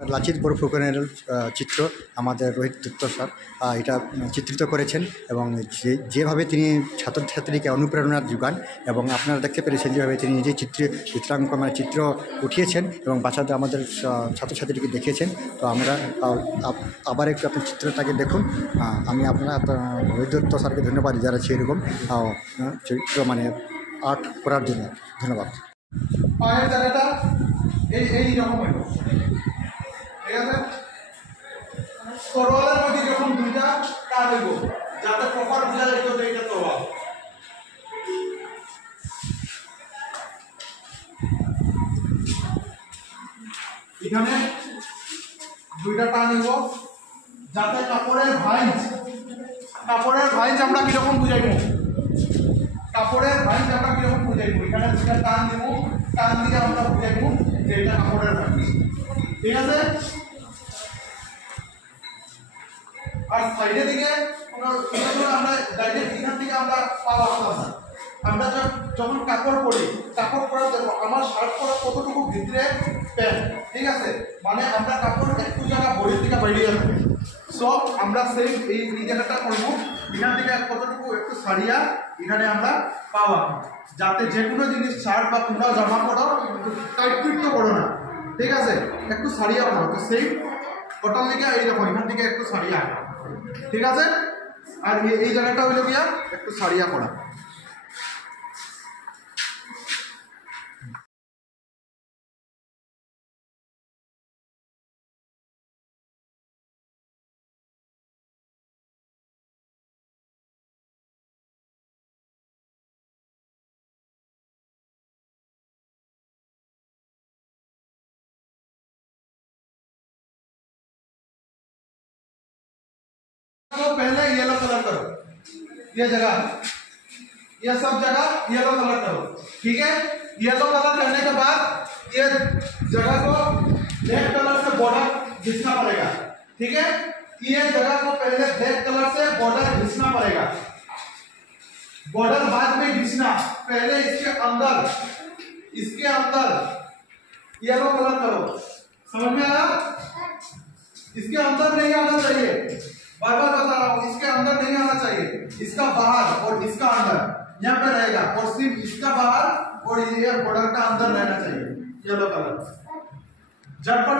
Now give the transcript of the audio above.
লাচিত বরফুকনের চিত্র আমাদের রোহিত দত্ত স্যার এটা চিত্রিত করেছেন এবং যেভাবে তিনি ছাত্রছাত্রীকে অনুপ্রেরণা যোগান এবং আপনারা দেখতে পেরেছেন যেভাবে তিনি নিজে চিত্রাঙ্কন মানে চিত্র উঠিয়েছেন এবং বাচ্চাদের আমাদের ছাত্রছাত্রীকে দেখিয়েছেন। তো আমরা আবার একটু আপনার চিত্রটাকে দেখুন। আমি আপনার রোহিত দত্ত স্যারকে ধন্যবাদ যারা সেরকম চিত্র মানে আর্ট করার জন্য ধন্যবাদ। পায়ের জায়গাটা এই রকম হইল, ঠিক আছে। তরোয়ালের মধ্যে যখন দুইটা কাট হইব যাতে প্রপার বোঝা যাইতো যে এটা তরোয়াল। এখানে দুইটা টান হইব যাতে কাপড়ের ভাঁজ আমরা কিরকম বুঝাইব, কাপড়ের ভাঁজ আমরা কিরকম বুঝাইব। এখানে দুইটা টান দিব, টান দিয়ে আমরা বুঝাইব যে এটা কাপড়ের ভাঁজ, ঠিক আছে। আর সাইডে দিকে আমরা ডাইরেক্ট এখান থেকে আমরা পাওয়া না। আমরা যখন কাপড় পরি, কাপড় পরা দেখো আমার শার্ট পরা কতটুকু ভিতরে প্যান্ট, ঠিক আছে, মানে আমরা কাপড় একটু জায়গা বডির দিকে বেরিয়ে যাবে। সব আমরা সেই এই জায়গাটা করবো, এখান থেকে কতটুকু একটু সারিয়া এখানে আমরা পাওয়া, যাতে যে কোনো জিনিস শার্ট বা তোমরা জামা পড়ো টাইট ফিট তো করো না, ঠিক আছে, একটু সারিয়া পড়ো। তো সেই কটার দিকে এইরকম এখান থেকে একটু সারিয়া, ঠিক আছে। আর এই জায়গাটা হইল গিয়া একটু সারিয়া পড়া। तो पहले येलो कलर करो, ये जगह, ये सब जगह येलो कलर करो, ठीक है। येलो कलर करने के बाद ये जगह को ब्लैक कलर से बॉर्डर घिसना पड़ेगा, ठीक है। ये जगह को पहले ब्लैक कलर से बॉर्डर घिसना पड़ेगा, बॉर्डर बाद में घिसना, पहले इसके अंदर येलो कलर करो, समझ में आया। इसके अंदर नहीं आना चाहिए, बार बार बता रहा हूं, इसके अंदर नहीं आना चाहिए, इसका बाहर और इसका अंदर यहाँ पे रहेगा, और सिर्फ इसका बाहर और ये बॉर्डर का अंदर रहना चाहिए येलो कलर। झटपट